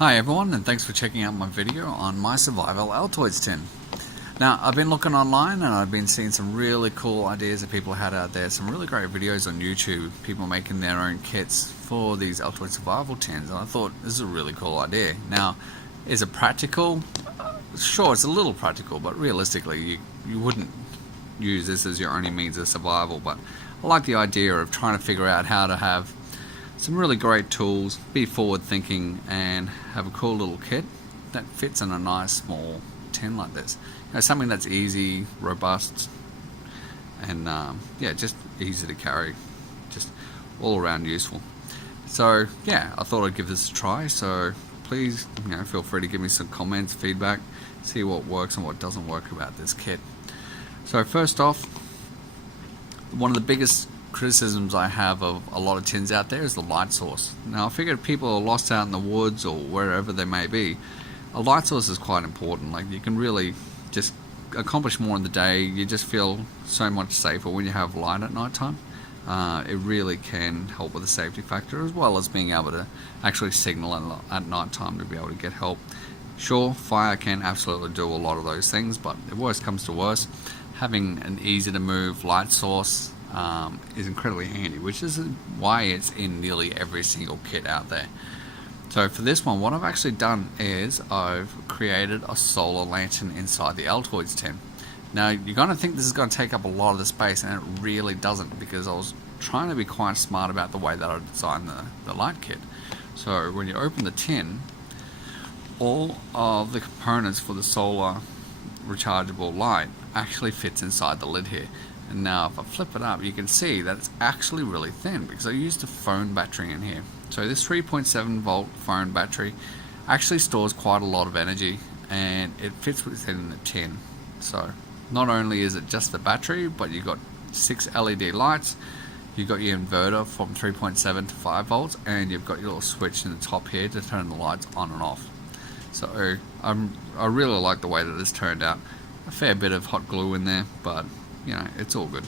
Hi everyone, and thanks for checking out my video on my survival Altoids tin. Now, I've been looking online and I've been seeing some really cool ideas that people had out there, some really great videos on YouTube, people making their own kits for these Altoids survival tins, and I thought this is a really cool idea. Now, is it practical? Sure, it's a little practical, but realistically you wouldn't use this as your only means of survival, but I like the idea of trying to figure out how to have some really great tools, be forward thinking, and have a cool little kit that fits in a nice small tin like this. You know, something that's easy, robust, and yeah, just easy to carry, just all around useful. So yeah, I thought I'd give this a try. So please, feel free to give me some comments, feedback, see what works and what doesn't work about this kit. So first off, one of the biggest criticisms I have of a lot of tins out there is the light source. Now, I figured people are lost out in the woods or wherever they may be. A light source is quite important. Like, you can really just accomplish more in the day. You just feel so much safer when you have light at night time. It really can help with the safety factor, as well as being able to actually signal at night time to be able to get help. Sure, fire can absolutely do a lot of those things, but if worst comes to worst, having an easy to move light source is incredibly handy, which is why it's in nearly every single kit out there. So for this one, what I've actually done is I've created a solar lantern inside the Altoids tin. Now, you're going to think this is going to take up a lot of the space, and it really doesn't, because I was trying to be quite smart about the way that I designed the light kit. So when you open the tin, all of the components for the solar rechargeable light actually fits inside the lid here. And now if I flip it up, you can see that it's actually really thin, because I used a phone battery in here. So this 3.7 volt phone battery actually stores quite a lot of energy, and it fits within the tin. So not only is it just the battery, but you've got 6 LED lights, you've got your inverter from 3.7 to 5 volts, and you've got your little switch in the top here to turn the lights on and off. So I really like the way that this turned out. A fair bit of hot glue in there, but it's all good.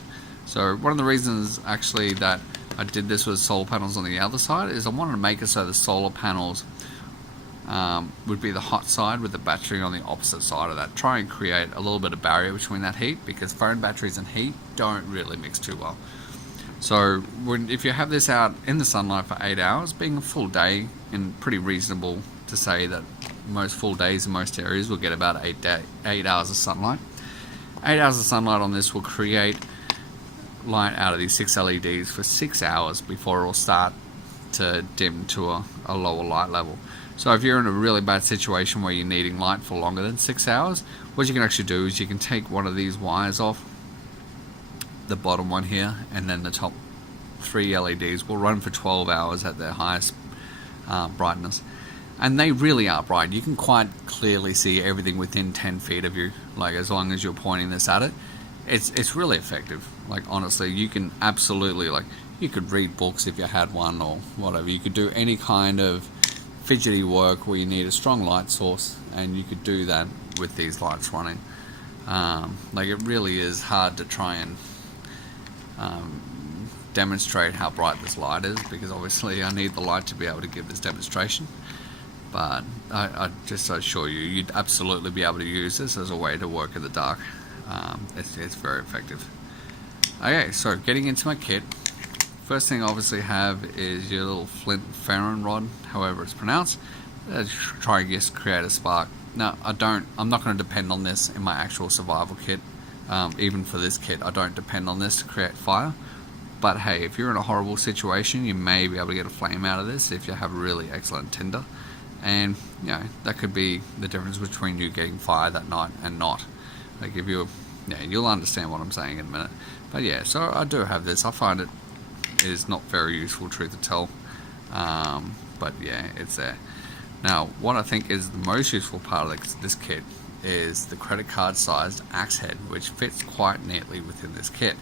So one of the reasons actually that I did this with solar panels on the other side is I wanted to make it so the solar panels would be the hot side with the battery on the opposite side of that. Try and create a little bit of barrier between that heat, because phone batteries and heat don't really mix too well. So if you have this out in the sunlight for 8 hours, being a full day, and pretty reasonable to say that most full days in most areas will get about 8 hours of sunlight. 8 hours of sunlight on this will create light out of these 6 LEDs for 6 hours before it will start to dim to a lower light level. So if you're in a really bad situation where you're needing light for longer than 6 hours, what you can actually do is you can take one of these wires off, the bottom one here, and then the top 3 LEDs will run for 12 hours at their highest brightness. And they really are bright. You can quite clearly see everything within 10 feet of you, like as long as you're pointing this at it. It's really effective. Like, honestly, you can absolutely, like, you could read books if you had one or whatever. You could do any kind of fidgety work where you need a strong light source, and you could do that with these lights running. Like, it really is hard to try and demonstrate how bright this light is, because obviously I need the light to be able to give this demonstration. But I just assure you, you'd absolutely be able to use this as a way to work in the dark. It's very effective. Okay, so getting into my kit, first thing I obviously have is your little flint ferron rod, however it's pronounced. Try and just create a spark. Now, I'm not going to depend on this in my actual survival kit. Even for this kit, I don't depend on this to create fire. But hey, if you're in a horrible situation, you may be able to get a flame out of this if you have really excellent tinder. And that could be the difference between you getting fire that night and not. Like, if you'll understand what I'm saying in a minute. But yeah, so I do have this. I find it is not very useful, truth to tell. But yeah, it's there. Now, what I think is the most useful part of this kit is the credit card sized axe head, which fits quite neatly within this kit.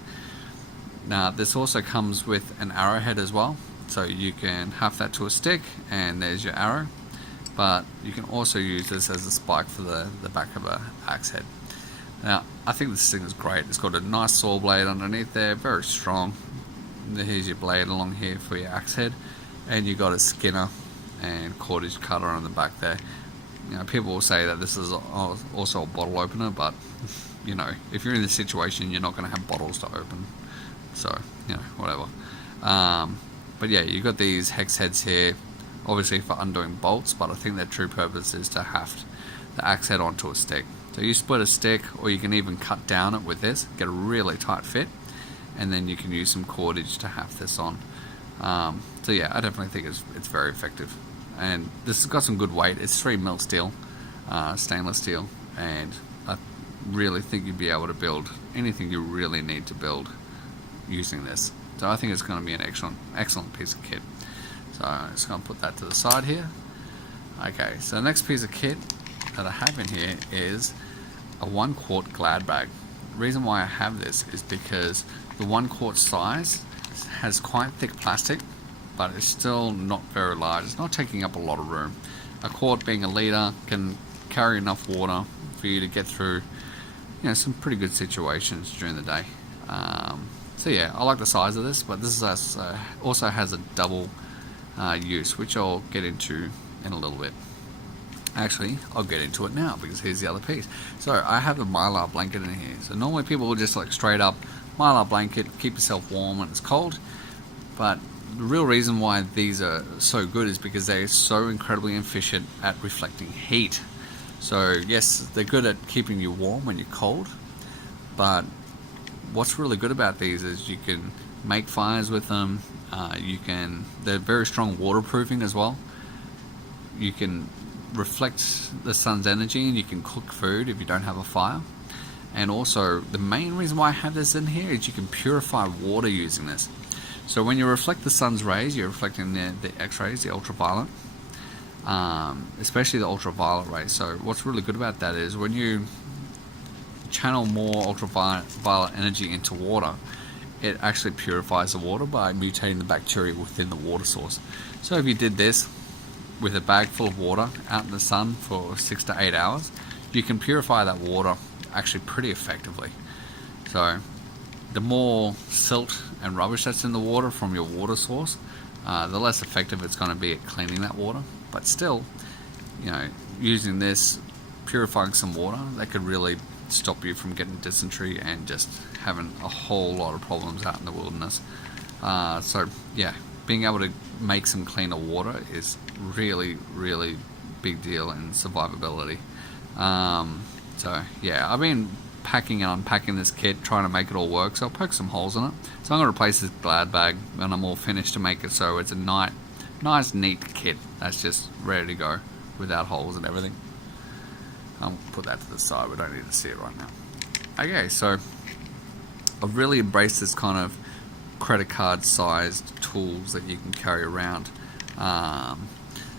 Now, this also comes with an arrowhead as well, so you can haft that to a stick, and there's your arrow. But you can also use this as a spike for the back of a axe head. Now, I think this thing is great. It's got a nice saw blade underneath there, very strong. Here's your blade along here for your axe head, and you got a skinner and cordage cutter on the back there. You know, people will say that this is also a bottle opener, but you know, if you're in this situation, you're not going to have bottles to open, so you know, whatever. But yeah, you've got these hex heads here, obviously for undoing bolts, but I think their true purpose is to haft the axe head onto a stick. So you split a stick, or you can even cut down it with this, get a really tight fit, and then you can use some cordage to haft this on. So yeah, I definitely think it's very effective. And this has got some good weight. It's 3mm steel, stainless steel, and I really think you'd be able to build anything you really need to build using this. So I think it's going to be an excellent piece of kit. So I'm just going to put that to the side here. Okay, so the next piece of kit that I have in here is a 1 quart Glad bag. The reason why I have this is because the 1 quart size has quite thick plastic, but it's still not very large. It's not taking up a lot of room. A quart, being a litre, can carry enough water for you to get through, you know, some pretty good situations during the day. So yeah, I like the size of this, but this is also has a double use, which I'll get into in a little bit. Actually, I'll get into it now, because here's the other piece. So I have a Mylar blanket in here. So normally people will just like straight up Mylar blanket, keep yourself warm when it's cold, but the real reason why these are so good is because they're so incredibly efficient at reflecting heat. So yes, they're good at keeping you warm when you're cold, but what's really good about these is you can make fires with them. They're very strong waterproofing as well. You can reflect the sun's energy, and you can cook food if you don't have a fire. And also, the main reason why I have this in here is you can purify water using this. So when you reflect the sun's rays, you're reflecting the X-rays, the ultraviolet, especially the ultraviolet rays. So what's really good about that is when you channel more ultraviolet energy into water, it actually purifies the water by mutating the bacteria within the water source. So if you did this with a bag full of water out in the sun for 6 to 8 hours, you can purify that water actually pretty effectively. So the more silt and rubbish that's in the water from your water source, the less effective it's going to be at cleaning that water. But still, you know, using this, purifying some water, that could really stop you from getting dysentery and just having a whole lot of problems out in the wilderness. So yeah, being able to make some cleaner water is really, really big deal in survivability. So yeah, I've been packing and unpacking this kit, trying to make it all work, so I'll poke some holes in it. So I'm going to replace this Glad bag when I'm all finished to make it so it's a nice neat kit that's just ready to go without holes and everything. I'll put that to the side, we don't need to see it right now. Okay, so I've really embraced this kind of credit card sized tools that you can carry around.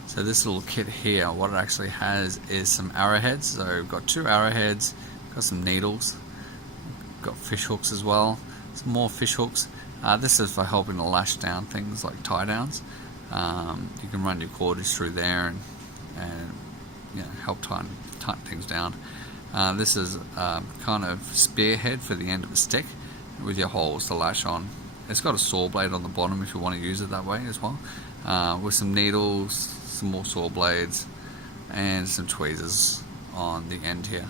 So this little kit here, what it actually has is some arrowheads. So we've got 2 arrowheads, got some needles, got fish hooks as well, some more fish hooks. This is for helping to lash down things like tie downs. You can run your cordage through there and you know, help tighten things down. This is kind of spearhead for the end of the stick with your holes to lash on. It's got a saw blade on the bottom if you want to use it that way as well, with some needles, some more saw blades, and some tweezers on the end here.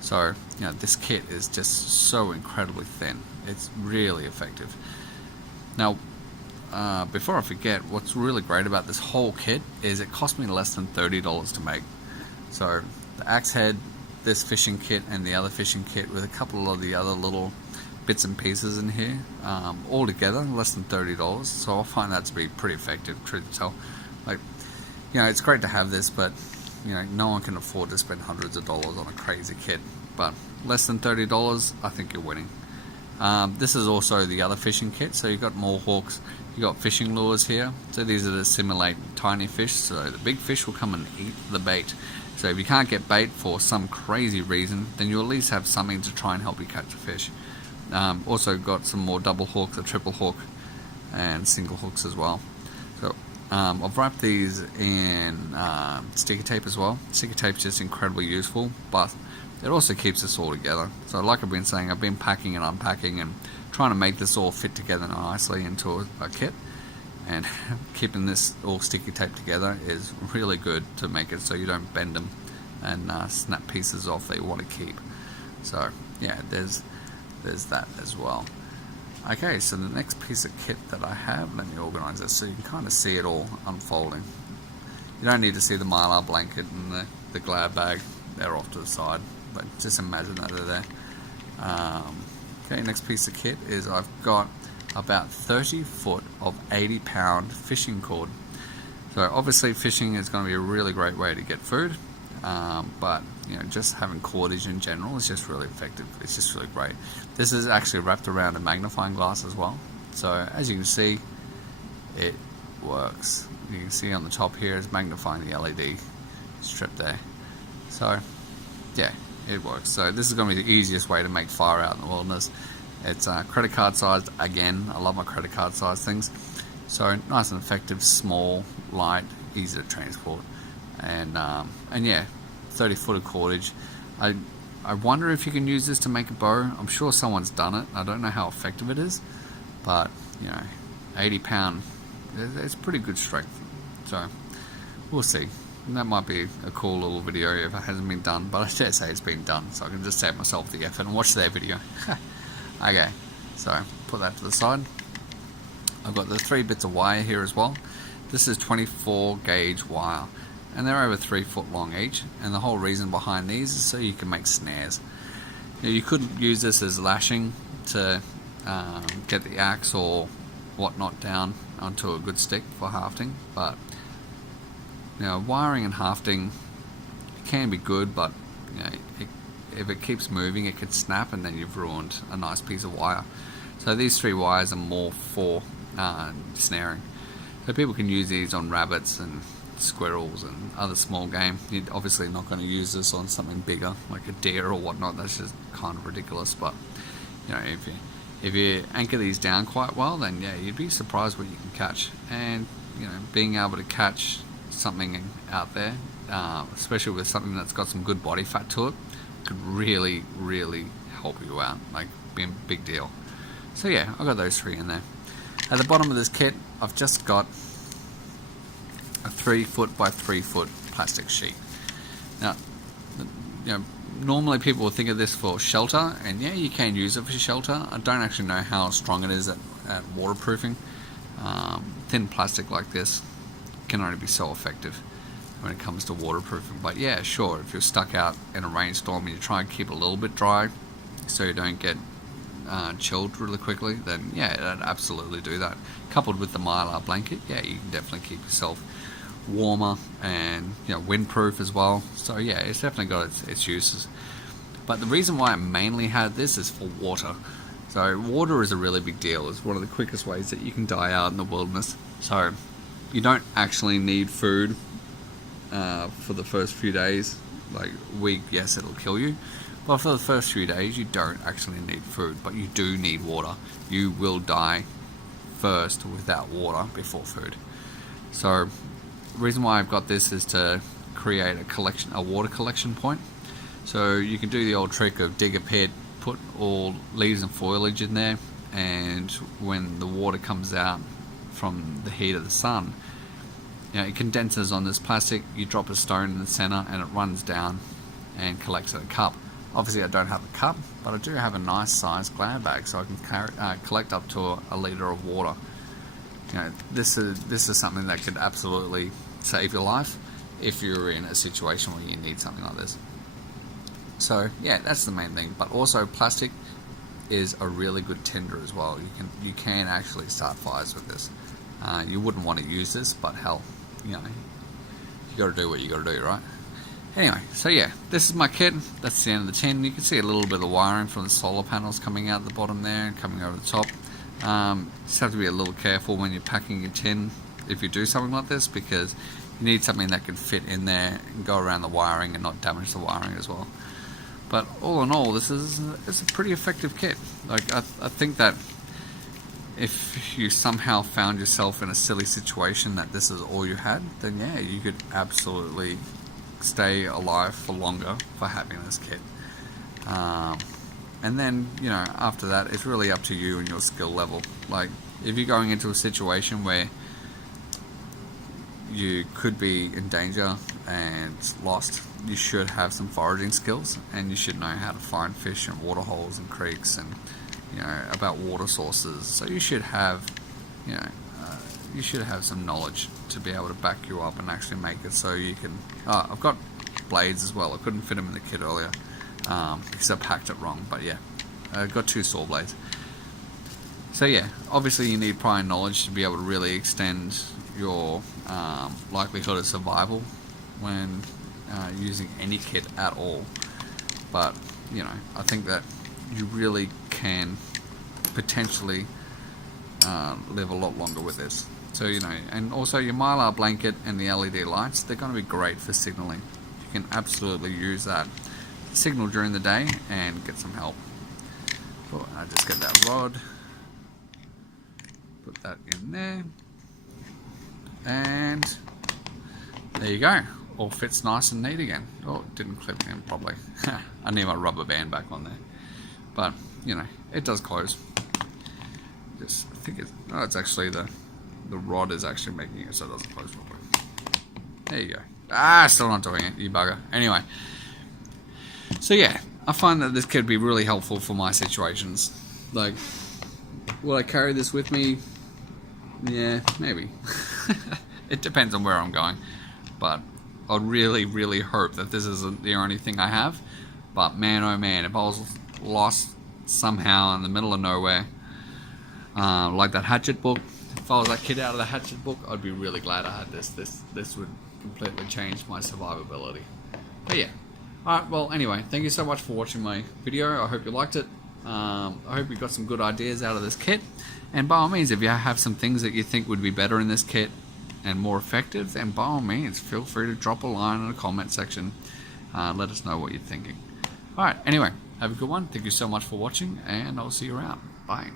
So you know, this kit is just so incredibly thin. It's really effective. Now, before I forget, what's really great about this whole kit is it cost me less than $30 to make. So the axe head, this fishing kit, and the other fishing kit with a couple of the other little bits and pieces in here, all together less than $30. So I find that to be pretty effective, truth to tell. Like, you know, it's great to have this, but you know, no one can afford to spend hundreds of dollars on a crazy kit. But less than $30, I think you're winning. This is also the other fishing kit. So you've got more hooks, you've got fishing lures here. So these are to simulate tiny fish, so the big fish will come and eat the bait. So if you can't get bait for some crazy reason, then you at least have something to try and help you catch a fish. Also got some more double hooks, a triple hook, and single hooks as well. So I've wrapped these in sticky tape as well. Sticky tape is just incredibly useful, but it also keeps us all together. So like I've been saying, I've been packing and unpacking and trying to make this all fit together nicely into a kit. and keeping this all sticky tape together is really good to make it so you don't bend them and snap pieces off that you want to keep. So yeah, there's that as well. Okay, so the next piece of kit that I have, let me organize this so you can kind of see it all unfolding. You don't need to see the Mylar blanket and the glad bag, they're off to the side, but just imagine that they're there. Okay, next piece of kit is I've got about 30 foot of 80-pound fishing cord. So obviously fishing is going to be a really great way to get food, but you know, just having cordage in general is just really effective. It's just really great. This is actually wrapped around a magnifying glass as well, so as you can see, it works. You can see on the top here is magnifying the LED strip there. So yeah, it works. So this is going to be the easiest way to make fire out in the wilderness. It's credit card sized again. I love my credit card sized things. So nice and effective, small, light, easy to transport, and yeah, 30 foot of cordage. I wonder if you can use this to make a bow. I'm sure someone's done it. I don't know how effective it is, but you know, 80-pound, it's pretty good strength. So we'll see. And that might be a cool little video if it hasn't been done, but I dare say it's been done, so I can just save myself the effort and watch their video. Okay, so put that to the side. I've got the 3 bits of wire here as well. This is 24 gauge wire, and they're over 3 foot long each, and the whole reason behind these is so you can make snares. Now, you could use this as lashing to get the axe or whatnot down onto a good stick for hafting, but you know, wiring and hafting can be good, but you know, if it keeps moving, it could snap, and then you've ruined a nice piece of wire. So these 3 wires are more for snaring. So people can use these on rabbits and squirrels and other small game. You're obviously not going to use this on something bigger like a deer or whatnot. That's just kind of ridiculous. But you know, if you anchor these down quite well, then yeah, you'd be surprised what you can catch. And you know, being able to catch something out there, especially with something that's got some good body fat to it, could really help you out, like be a big deal. So yeah, I've got those 3 in there. At the bottom of this kit, I've just got a 3 foot by 3 foot plastic sheet. Now, you know, normally people will think of this for shelter, and yeah, you can use it for shelter. I don't actually know how strong it is at waterproofing. Thin plastic like this can only be so effective when it comes to waterproofing. But yeah, sure, if you're stuck out in a rainstorm and you try and keep a little bit dry so you don't get chilled really quickly, then yeah, it'd absolutely do that. Coupled with the Mylar blanket, yeah, you can definitely keep yourself warmer and you know, windproof as well. So yeah, it's definitely got its uses. But the reason why I mainly had this is for water. So water is a really big deal. It's one of the quickest ways that you can die out in the wilderness. So you don't actually need food for the first few days. Like week, yes, it'll kill you, but for the first few days you don't actually need food, but you do need water. You will die first without water before food. So the reason why I've got this is to create a water collection point. So you can do the old trick of dig a pit, put all leaves and foliage in there, and when the water comes out from the heat of the sun, you know, it condenses on this plastic. You drop a stone in the center and it runs down and collects in a cup. Obviously I don't have a cup, but I do have a nice sized glad bag, so I can collect up to a litre of water. You know, this is something that could absolutely save your life if you're in a situation where you need something like this. So yeah, that's the main thing. But also plastic is a really good tinder as well. You can actually start fires with this. You wouldn't want to use this, but hell, you know, you got to do what you got to do, right? Anyway, so yeah, this is my kit. That's the end of the tin. You can see a little bit of the wiring from the solar panels coming out the bottom there and coming over the top. Just have to be a little careful when you're packing your tin if you do something like this, because you need something that can fit in there and go around the wiring and not damage the wiring as well. But all in all, it's a pretty effective kit. Like I think that if you somehow found yourself in a silly situation that this is all you had, then yeah, you could absolutely stay alive for longer for having this kit. And then, you know, after that, it's really up to you and your skill level. Like, if you're going into a situation where you could be in danger and lost, you should have some foraging skills, and you should know how to find fish in water holes and creeks, and about water sources. So you should have you should have some knowledge to be able to back you up and actually make it so you can. I've got blades as well. I couldn't fit them in the kit earlier because I packed it wrong, but yeah, I've got 2 saw blades. So yeah, obviously you need prior knowledge to be able to really extend your likelihood of survival when using any kit at all. But I think that you really can potentially live a lot longer with this. So and also your Mylar blanket and the LED lights, they're going to be great for signaling. You can absolutely use that to signal during the day and get some help. Cool. I just get that rod, put that in there, and there you go. All fits nice and neat again. Oh, it didn't clip in properly. I need my rubber band back on there. But, it does close. I think it's actually the rod is actually making it so it doesn't close properly. There you go. Still not doing it, you bugger. Anyway. So yeah, I find that this could be really helpful for my situations. Like, will I carry this with me? Yeah, maybe. It depends on where I'm going. But I really, really hope that this isn't the only thing I have. But man, oh man, if I was lost somehow in the middle of nowhere, like that hatchet book, if I was that kid out of the hatchet book, I'd be really glad I had this. This would completely change my survivability. But yeah. Alright, well anyway, thank you so much for watching my video. I hope you liked it. I hope you got some good ideas out of this kit. And by all means, if you have some things that you think would be better in this kit and more effective, then by all means, feel free to drop a line in the comment section. Let us know what you're thinking. Alright, anyway, have a good one. Thank you so much for watching, and I'll see you around. Bye.